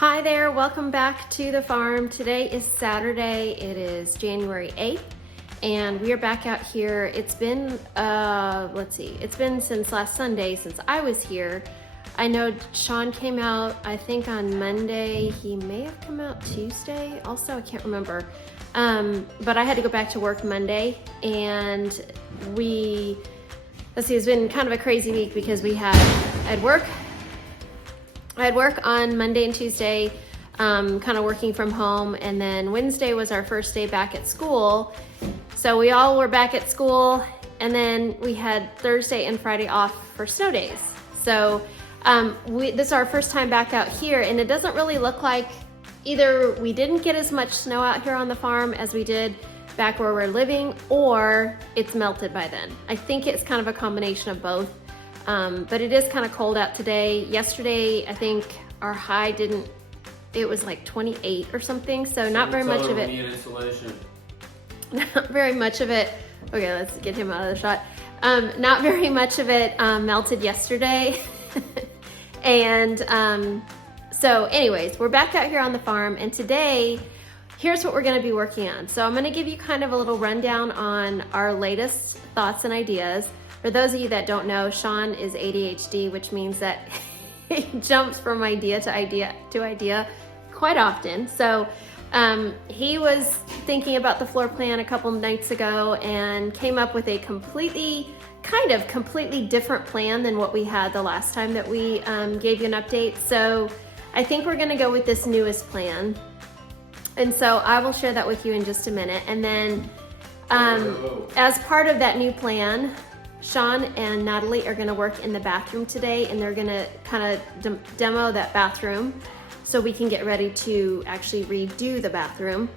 Hi there, welcome back to the farm. Today is Saturday, it is January 8th, and we are back out here. It's been, it's been since last Sunday since I was here. I know Shawn came out, I think on Monday. He may have come out Tuesday also, I can't remember. But I had to go back to work Monday, and it's been kind of a crazy week because I had work on Monday and Tuesday, kind of working from home, and then Wednesday was our first day back at school. So we all were back at school, and then we had Thursday and Friday off for snow days. So this is our first time back out here, and it doesn't really look like either we didn't get as much snow out here on the farm as we did back where we're living, or it's melted by then. I think it's kind of a combination of both. But it is kind of cold out today. Yesterday, I think our high it was like 28 or something, so not very much of it. Not very much of it. Okay, let's get him out of the shot. Not very much of it melted yesterday. And so anyways, we're back out here on the farm, and today, here's what we're gonna be working on. So I'm gonna give you kind of a little rundown on our latest thoughts and ideas. For those of you that don't know, Shawn is ADHD, which means that he jumps from idea to idea quite often. So he was thinking about the floor plan a couple nights ago and came up with a completely different plan than what we had the last time that we gave you an update. So I think we're gonna go with this newest plan. And so I will share that with you in just a minute. And then as part of that new plan, Shawn and Natalie are gonna work in the bathroom today, and they're gonna kind of demo that bathroom so we can get ready to actually redo the bathroom.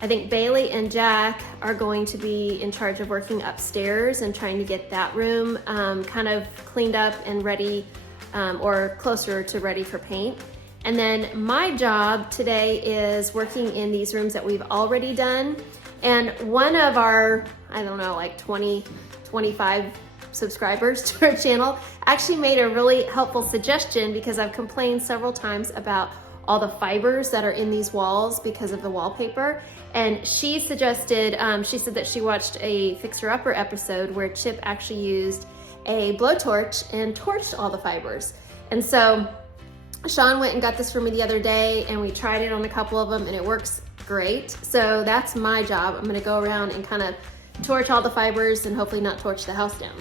I think Bailey and Jack are going to be in charge of working upstairs and trying to get that room kind of cleaned up and ready, or closer to ready for paint. And then my job today is working in these rooms that we've already done. And one of our, I don't know, like 25 subscribers to our channel actually made a really helpful suggestion, because I've complained several times about all the fibers that are in these walls because of the wallpaper. And she suggested, she said that she watched a Fixer Upper episode where Chip actually used a blowtorch and torched all the fibers. And so Shawn went and got this for me the other day, and we tried it on a couple of them, and it works great. So that's my job. I'm gonna go around and kind of torch all the fibers and hopefully not torch the house down.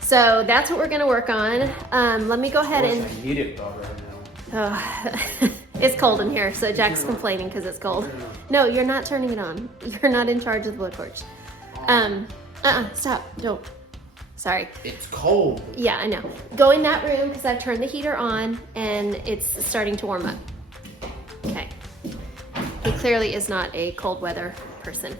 So that's what we're gonna work on. Let me go ahead and... I need it right now. Oh, it's cold in here, so Jack's complaining because it's cold. No, you're not turning it on. You're not in charge of the blowtorch. Stop, don't. Sorry. It's cold. Yeah, I know. Go in that room because I've turned the heater on and it's starting to warm up. Okay. He clearly is not a cold weather person.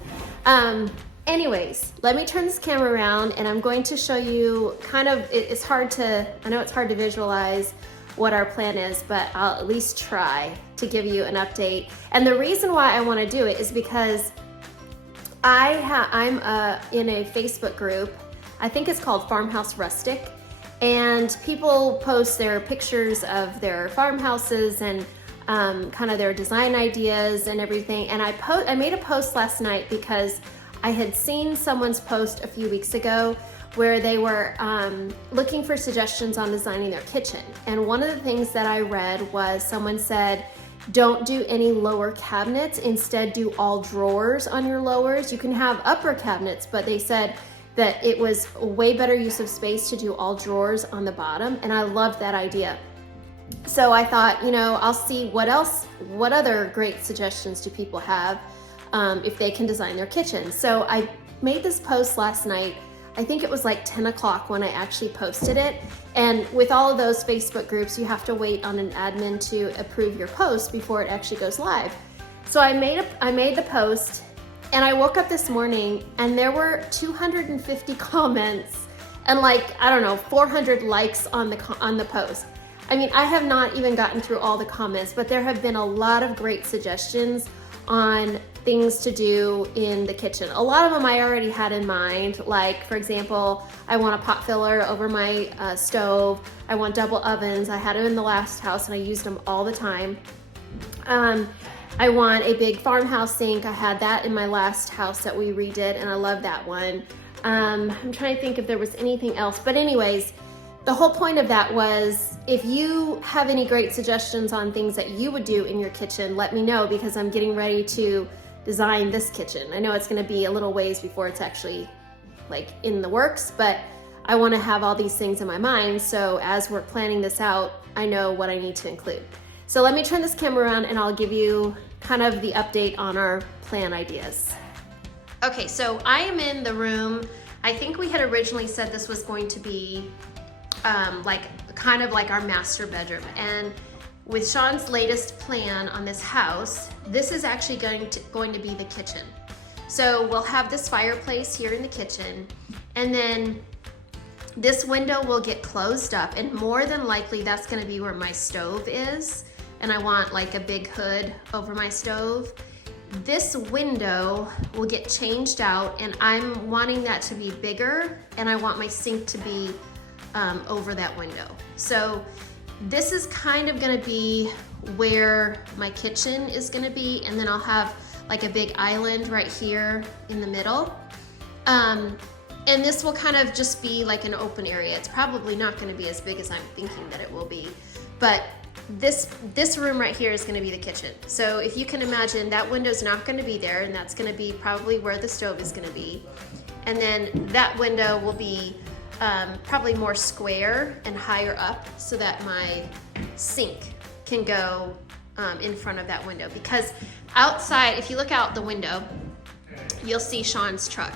Anyways, let me turn this camera around, and I'm going to show you I know it's hard to visualize what our plan is, but I'll at least try to give you an update. And the reason why I want to do it is because I'm in a Facebook group. I think it's called Farmhouse Rustic, and people post their pictures of their farmhouses and kind of their design ideas and everything. And I made a post last night because I had seen someone's post a few weeks ago where they were looking for suggestions on designing their kitchen. And one of the things that I read was someone said, don't do any lower cabinets, instead do all drawers on your lowers. You can have upper cabinets, but they said that it was a way better use of space to do all drawers on the bottom, and I loved that idea. So I thought, I'll see what other great suggestions do people have if they can design their kitchen. So I made this post last night. I think it was like 10 o'clock when I actually posted it. And with all of those Facebook groups, you have to wait on an admin to approve your post before it actually goes live. So I made the post, and I woke up this morning and there were 250 comments and 400 likes on the post. I mean, I have not even gotten through all the comments, but there have been a lot of great suggestions on things to do in the kitchen. A lot of them I already had in mind, like for example, I want a pot filler over my stove. I want double ovens. I had them in the last house and I used them all the time. I want a big farmhouse sink. I had that in my last house that we redid, and I love that one. I'm trying to think if there was anything else, but anyways, the whole point of that was if you have any great suggestions on things that you would do in your kitchen, let me know, because I'm getting ready to design this kitchen. I know it's going to be a little ways before it's actually like in the works, but I want to have all these things in my mind, so as we're planning this out, I know what I need to include. So let me turn this camera around and I'll give you kind of the update on our plan ideas. Okay, so I am in the room. I think we had originally said this was going to be like kind of like our master bedroom, and with Shawn's latest plan on this house, this is actually going to be the kitchen. So we'll have this fireplace here in the kitchen, and then this window will get closed up, and more than likely that's going to be where my stove is, and I want like a big hood over my stove. This window will get changed out, and I'm wanting that to be bigger, and I want my sink to be over that window. So this is kind of going to be where my kitchen is going to be, and then I'll have like a big island right here in the middle. And this will kind of just be like an open area. It's probably not going to be as big as I'm thinking that it will be, but this room right here is going to be the kitchen. So if you can imagine, that window's not going to be there, and that's going to be probably where the stove is going to be. And then that window will be probably more square and higher up, so that my sink can go in front of that window. Because outside, if you look out the window, you'll see Shawn's truck.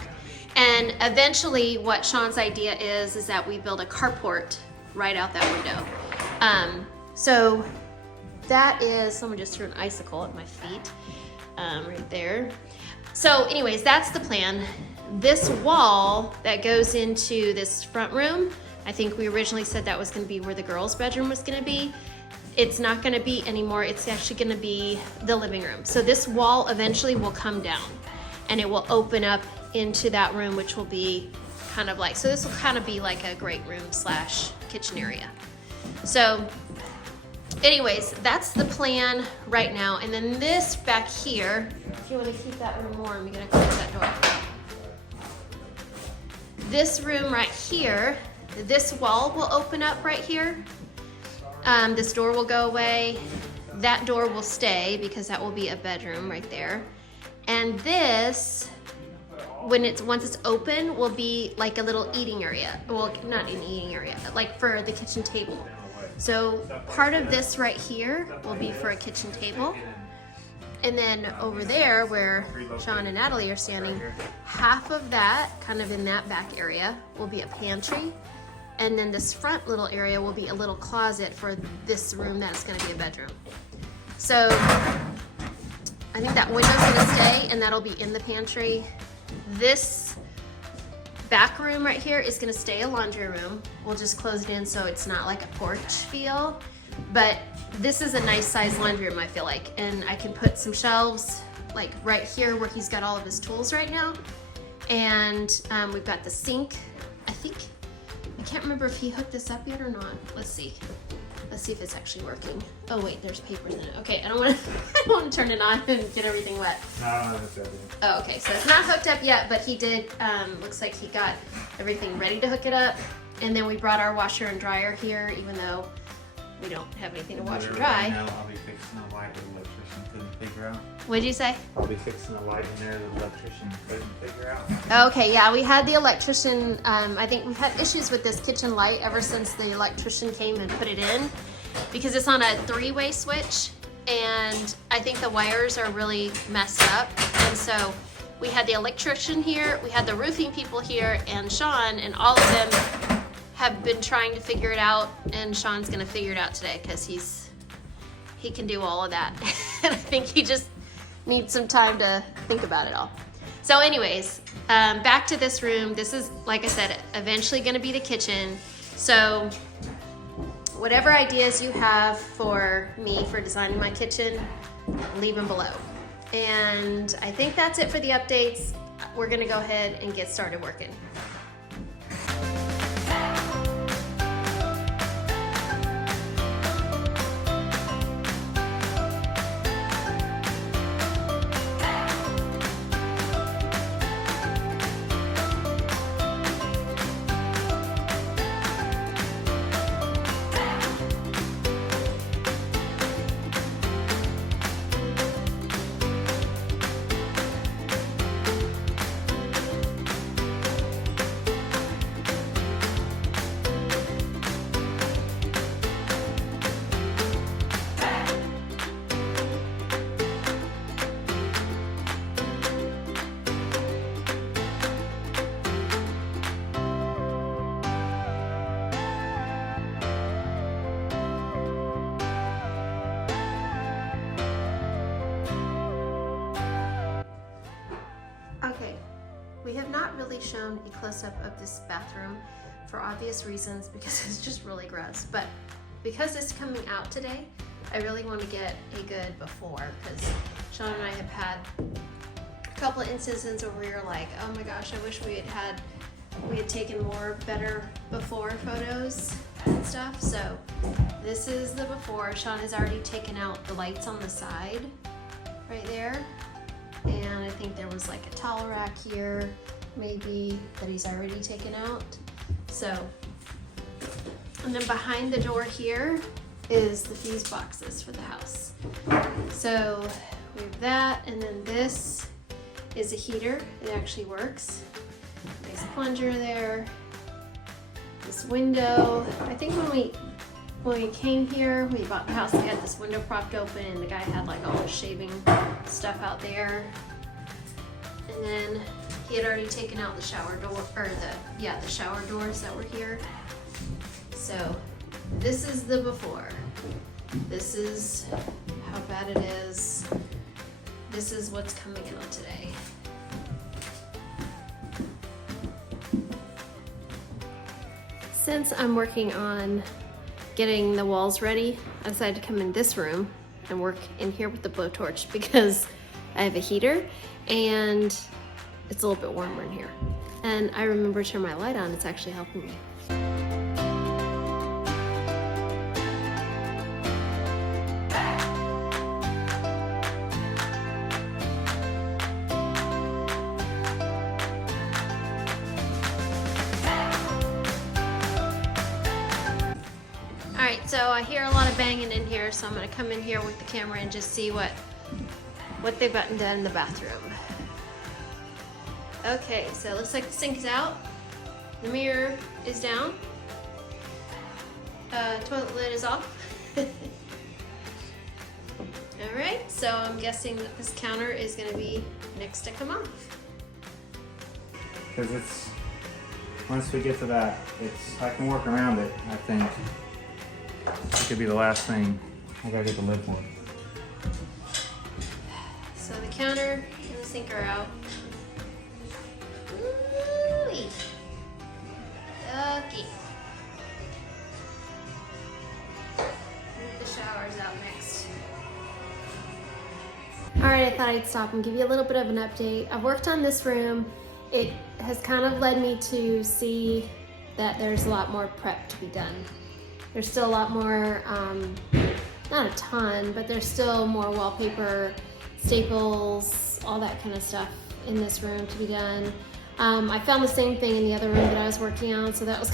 And eventually what Shawn's idea is that we build a carport right out that window. So that is, someone just threw an icicle at my feet right there. So anyways, that's the plan. This wall that goes into this front room, I think we originally said that was going to be where the girls' bedroom was going to be. It's not going to be anymore. It's actually going to be the living room. So this wall eventually will come down, and it will open up into that room, which will be kind of like, so this will kind of be like a great room slash kitchen area. So anyways, that's the plan right now. And then this back here, if you want to keep that room warm, you're going to close that door. This room right here, this wall will open up right here. This door will go away. That door will stay because that will be a bedroom right there. And this, once it's open, will be like a little eating area. Well, not an eating area, but like for the kitchen table. So part of this right here will be for a kitchen table. And then over there where Shawn and Natalie are standing, half of that, kind of in that back area, will be a pantry. And then this front little area will be a little closet for this room that's going to be a bedroom. So I think that window's going to stay, and that'll be in the pantry. This back room right here is going to stay a laundry room. We'll just close it in so it's not like a porch feel. But this is a nice size laundry room, I feel like. And I can put some shelves like right here where he's got all of his tools right now. And we've got the sink. I can't remember if he hooked this up yet or not. Let's see. Let's see if it's actually working. Oh wait, there's papers in it. Okay, I don't want to turn it on and get everything wet. No, I don't hooked up yet. Oh, okay, so it's not hooked up yet, but he did, looks like he got everything ready to hook it up. And then we brought our washer and dryer here, even though we don't have anything to wash and dry. Right now, I'll be fixing a light that the electrician couldn't figure out. What did you say? I'll be fixing a light in there that the electrician couldn't figure out. Okay, yeah, we had the electrician, I think we've had issues with this kitchen light ever since the electrician came and put it in, because it's on a 3-way switch, and I think the wires are really messed up. And so we had the electrician here, we had the roofing people here, and Shawn, and all of them have been trying to figure it out, and Shawn's gonna figure it out today because he can do all of that. And I think he just needs some time to think about it all. So anyways, back to this room. This is, like I said, eventually gonna be the kitchen. So whatever ideas you have for me for designing my kitchen, leave them below. And I think that's it for the updates. We're gonna go ahead and get started working. quickly shown a close-up of this bathroom for obvious reasons because it's just really gross. But because it's coming out today, I really want to get a good before, because Shawn and I have had a couple of instances where we were like, oh my gosh, I wish we had taken more better before photos and stuff. So this is the before. Shawn has already taken out the lights on the side right there, and I think there was like a towel rack here maybe that he's already taken out. So, and then behind the door here is the fuse boxes for the house. So we have that, and then this is a heater. It actually works. Nice plunger there. This window. I think when we came here, we bought the house, we had this window propped open and the guy had like all the shaving stuff out there. And then he had already taken out the shower door, or the shower doors that were here. So this is the before. This is how bad it is. This is what's coming out today. Since I'm working on getting the walls ready, I decided to come in this room and work in here with the blowtorch because I have a heater and it's a little bit warmer in here. And I remember to turn my light on, it's actually helping me. Alright, so I hear a lot of banging in here, so I'm going to come in here with the camera and just see what they've gotten done in the bathroom. Okay, so it looks like the sink is out, the mirror is down, toilet lid is off. Alright, so I'm guessing that this counter is going to be next to come off. Because once we get to that, I can work around it, I think. It could be the last thing. I gotta get the lid for it. So the counter and the sink are out. Ooh-wee. Okay. The shower's out next. Alright, I thought I'd stop and give you a little bit of an update. I've worked on this room. It has kind of led me to see that there's a lot more prep to be done. There's still a lot more, not a ton, but there's still more wallpaper, staples, all that kind of stuff in this room to be done. I found the same thing in the other room that I was working on, so that was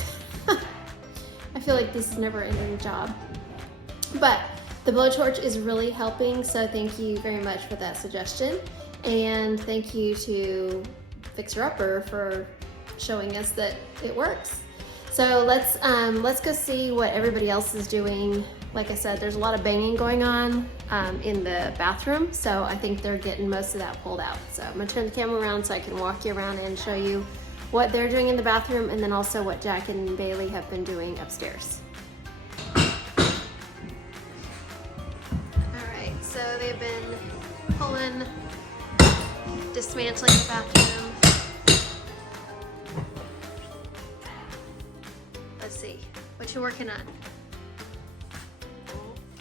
I feel like this is never ending job. But the blowtorch is really helping, so thank you very much for that suggestion. And thank you to Fixer Upper for showing us that it works. So let's go see what everybody else is doing. Like I said, there's a lot of banging going on in the bathroom, so I think they're getting most of that pulled out. So I'm gonna turn the camera around so I can walk you around and show you what they're doing in the bathroom, and then also what Jack and Bailey have been doing upstairs. All right, so they've been dismantling the bathroom. Let's see, what you working on?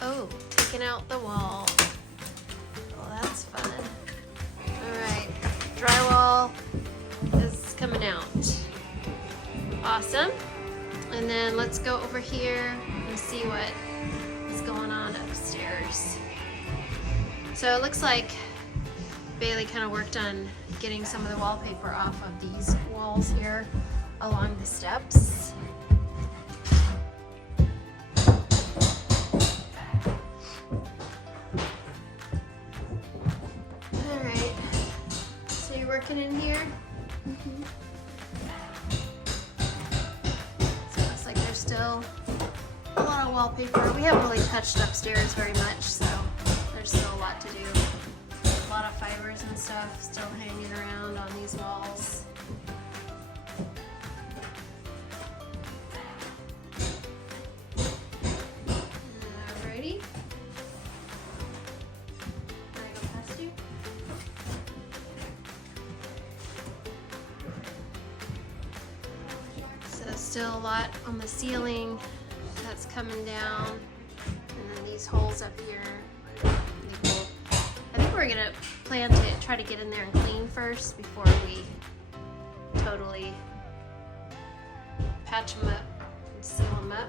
Oh, taking out the wall. Well, that's fun. All right, drywall is coming out. Awesome. And then let's go over here and see what is going on upstairs. So it looks like Bailey kind of worked on getting some of the wallpaper off of these walls here along the steps. Working in here. So it looks like there's still a lot of wallpaper. We haven't really touched upstairs very much, so there's still a lot to do. A lot of fibers and stuff still hanging around on these walls. Alrighty. Can I go past you? still a lot on the ceiling that's coming down, and then these holes up here. I think we're gonna plan to try to get in there and clean first before we totally patch them up and seal them up.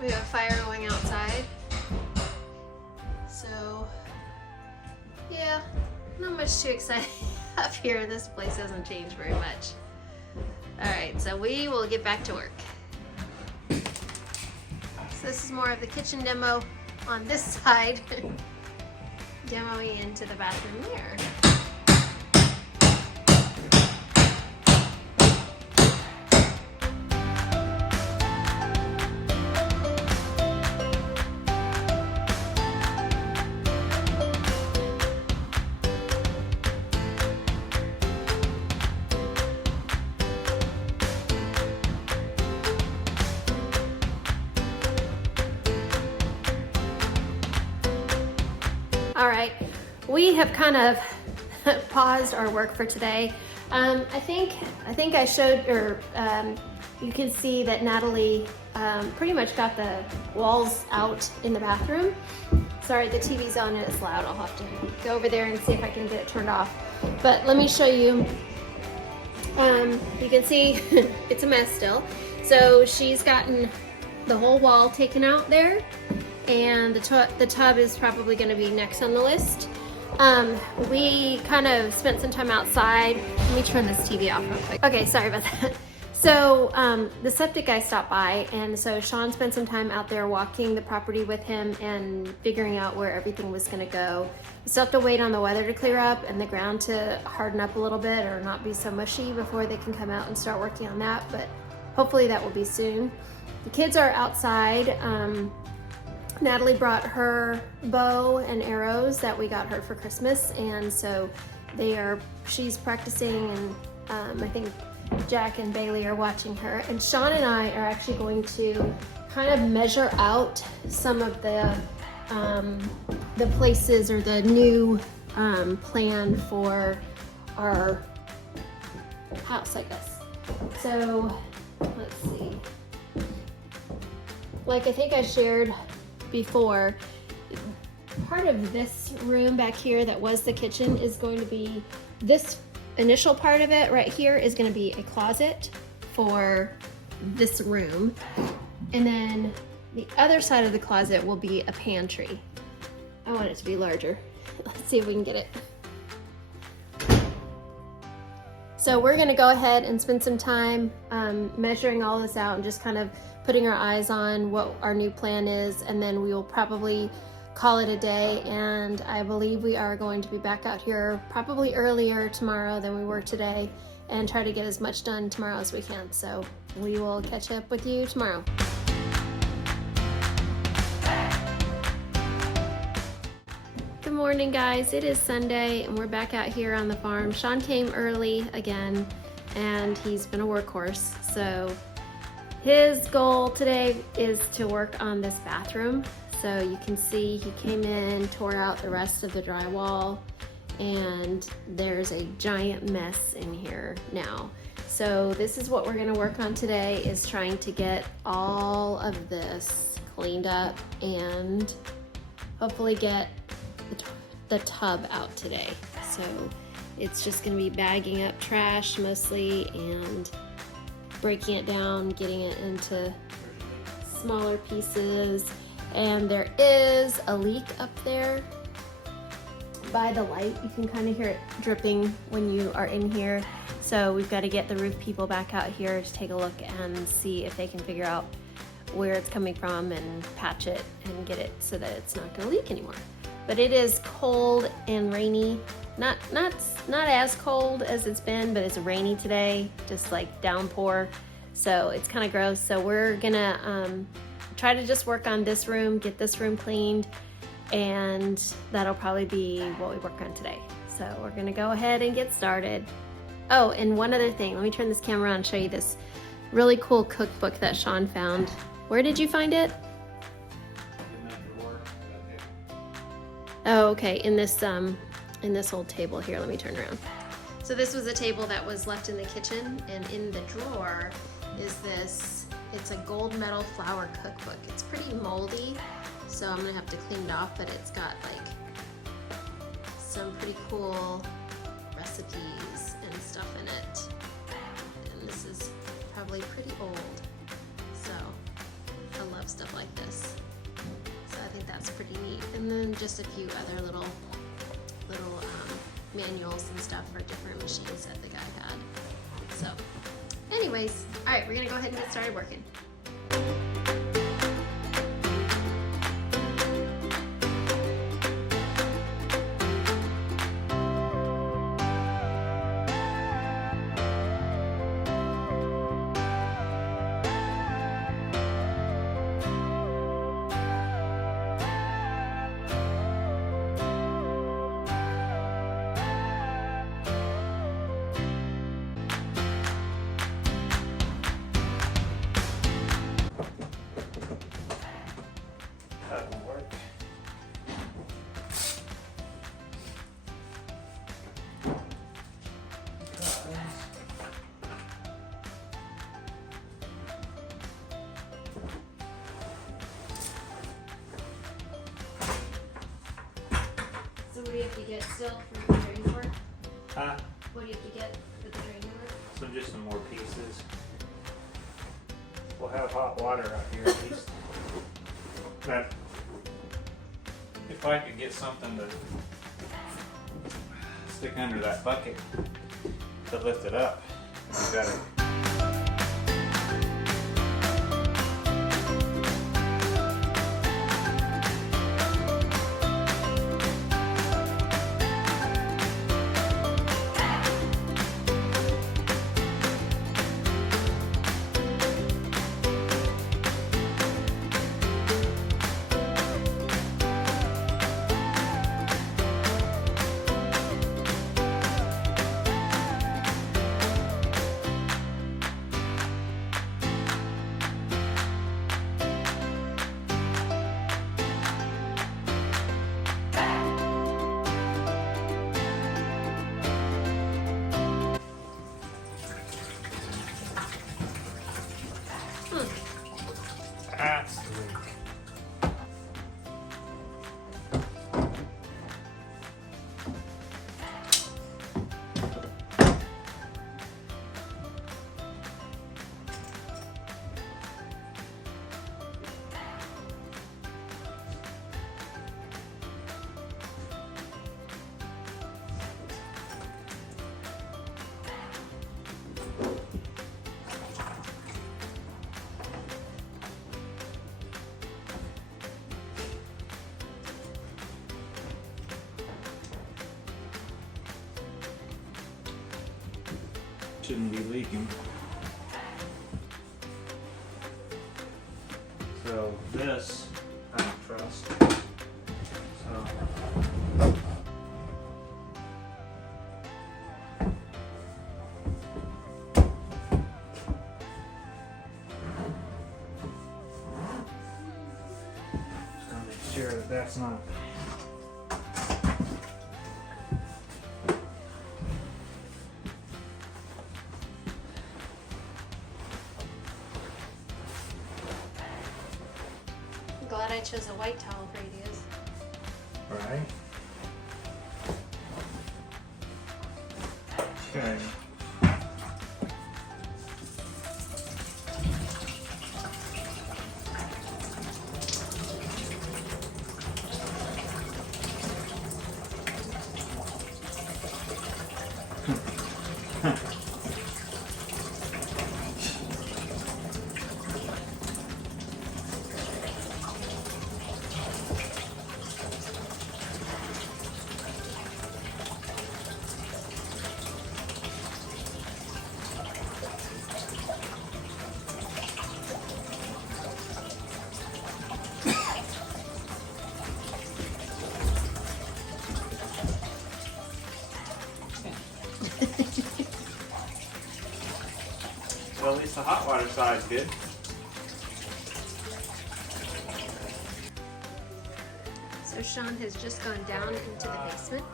We have a fire going outside, so yeah, not much too exciting up here. This place hasn't changed very much. All right, so we will get back to work. So this is more of the kitchen demo on this side, demoing into the bathroom there. All right, we have kind of paused our work for today. I think I showed, or you can see that Natalie pretty much got the walls out in the bathroom. Sorry, the TV's on and it's loud. I'll have to go over there and see if I can get it turned off. But let me show you. You can see it's a mess still. So she's gotten the whole wall taken out there. And the tub is probably going to be next on the list. We kind of spent some time outside. Let me turn this TV off real quick. Okay, sorry about that. So the septic guy stopped by, and so Shawn spent some time out there walking the property with him and figuring out where everything was going to go. We still have to wait on the weather to clear up and the ground to harden up a little bit or not be so mushy before they can come out and start working on that, but hopefully that will be soon. The kids are outside. Natalie brought her bow and arrows that we got her for Christmas, and so she's practicing, and I think Jack and Bailey are watching her. And Shawn and I are actually going to kind of measure out some of the places or the new plan for our house, I guess. So let's see. Like I think I shared before, part of this room back here that was the kitchen is going to be, this initial part of it right here is going to be a closet for this room, and then the other side of the closet will be a pantry. I want it to be larger. Let's see if we can get it. So we're going to go ahead and spend some time measuring all this out and just kind of putting our eyes on what our new plan is, and then we will probably call it a day. And I believe we are going to be back out here probably earlier tomorrow than we were today, and try to get as much done tomorrow as we can. So we will catch up with you tomorrow. Good morning, guys. It is Sunday and we're back out here on the farm. Shawn came early again, and he's been a workhorse. So his goal today is to work on this bathroom. So you can see he came in, tore out the rest of the drywall, and there's a giant mess in here now. So this is what we're gonna work on today, is trying to get all of this cleaned up and hopefully get the tub out today. So it's just gonna be bagging up trash mostly and breaking it down, getting it into smaller pieces. And there is a leak up there by the light. You can kind of hear it dripping when you are in here. So we've got to get the roof people back out here to take a look and see if they can figure out where it's coming from and patch it and get it so that it's not going to leak anymore. But it is cold and rainy. Not as cold as it's been, but it's rainy today, just like downpour. So it's kind of gross. So we're gonna try to just work on this room, get this room cleaned, and that'll probably be what we work on today. So we're gonna go ahead and get started. Oh, and one other thing, let me turn this camera on and show you this really cool cookbook that Shawn found. Where did you find it? Oh, okay, in this old table here. Let me turn around. So this was a table that was left in the kitchen, and in the drawer is this. It's a gold medal flour cookbook. It's pretty moldy, so I'm gonna have to clean it off, but it's got like some pretty cool recipes and stuff in it. And this is probably pretty old, so I love stuff like this. So I think that's pretty neat. And then just a few other little manuals and stuff for different machines that the guy had. So anyways, all right, we're gonna go ahead and get started working. That won't work. So what do you have to get still for the drain work? Huh? What do you have to get for the drain work? So just some more pieces. We'll have hot water out here at least. But if I could get something to stick under that bucket to lift it up, it'd be better. That's the leak. Shouldn't be leaking. So this I don't trust. So just gonna make sure that that's not. Glad I chose a white towel for you to use. Right. Okay. Well, at least the hot water side's good. So Shawn has just gone down into the basement.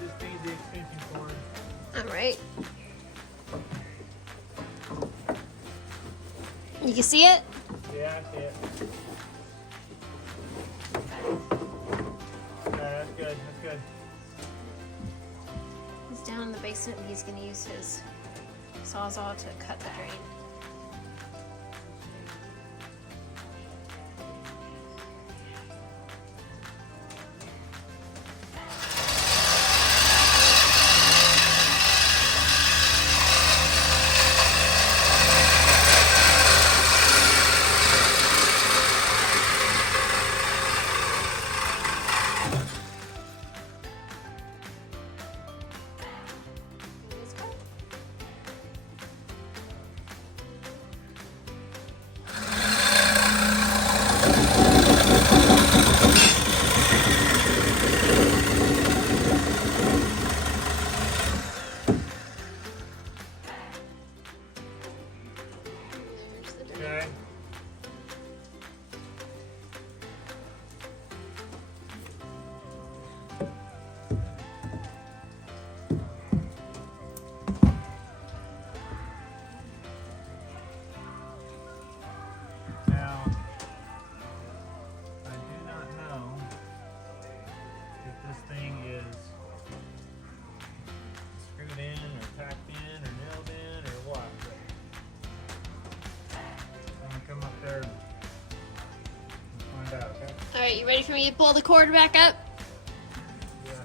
Just need the extension cord. All right. You can see it? Yeah, I see it. That's good. That's good. He's down in the basement and he's gonna use his Sawzall to cut the drain. Okay. Now, I do not know if this thing is screwed in or tacked in or nailed in or what. I'm gonna come up there and find out, okay? All right, you ready for me to pull the cord back up? Yeah.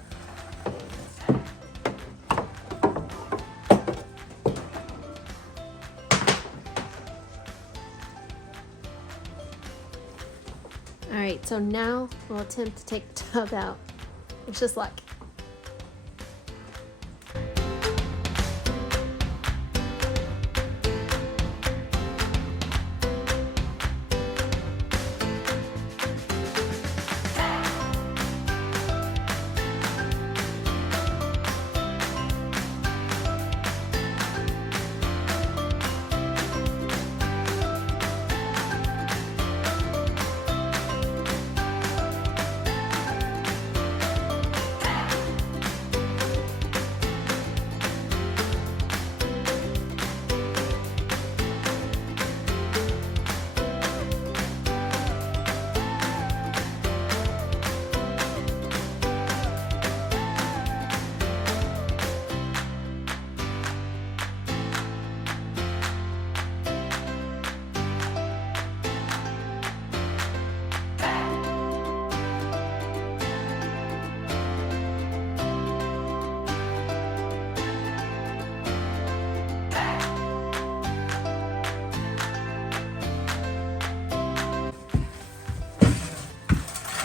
All right, so now we'll attempt to take the tub out. Wish us luck.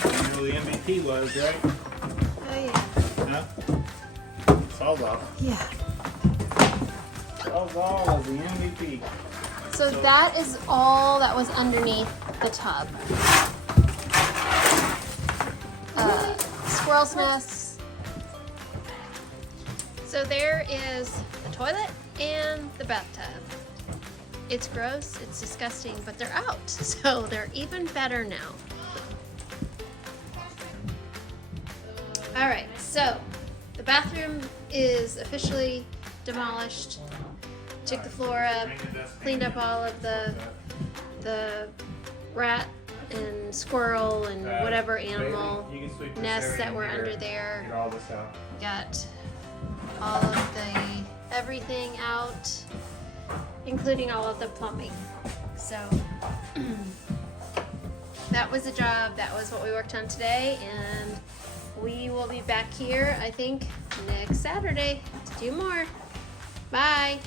You know who the MVP was, right? Oh yeah. Huh? Sawzall. Yeah. Sawzall was the MVP. So that is all that was underneath the tub. Squirrel's nests. So there is the toilet and the bathtub. It's gross, it's disgusting, but they're out. So they're even better now. All right, so the bathroom is officially demolished. Took the floor up, cleaned up all of the rat and squirrel and whatever animal You can sweep this nests area that were in here, under there. Get all this out. Got all of the everything out, including all of the plumbing. So that was the job. That was what we worked on today, and we will be back here, I think, next Saturday to do more. Bye.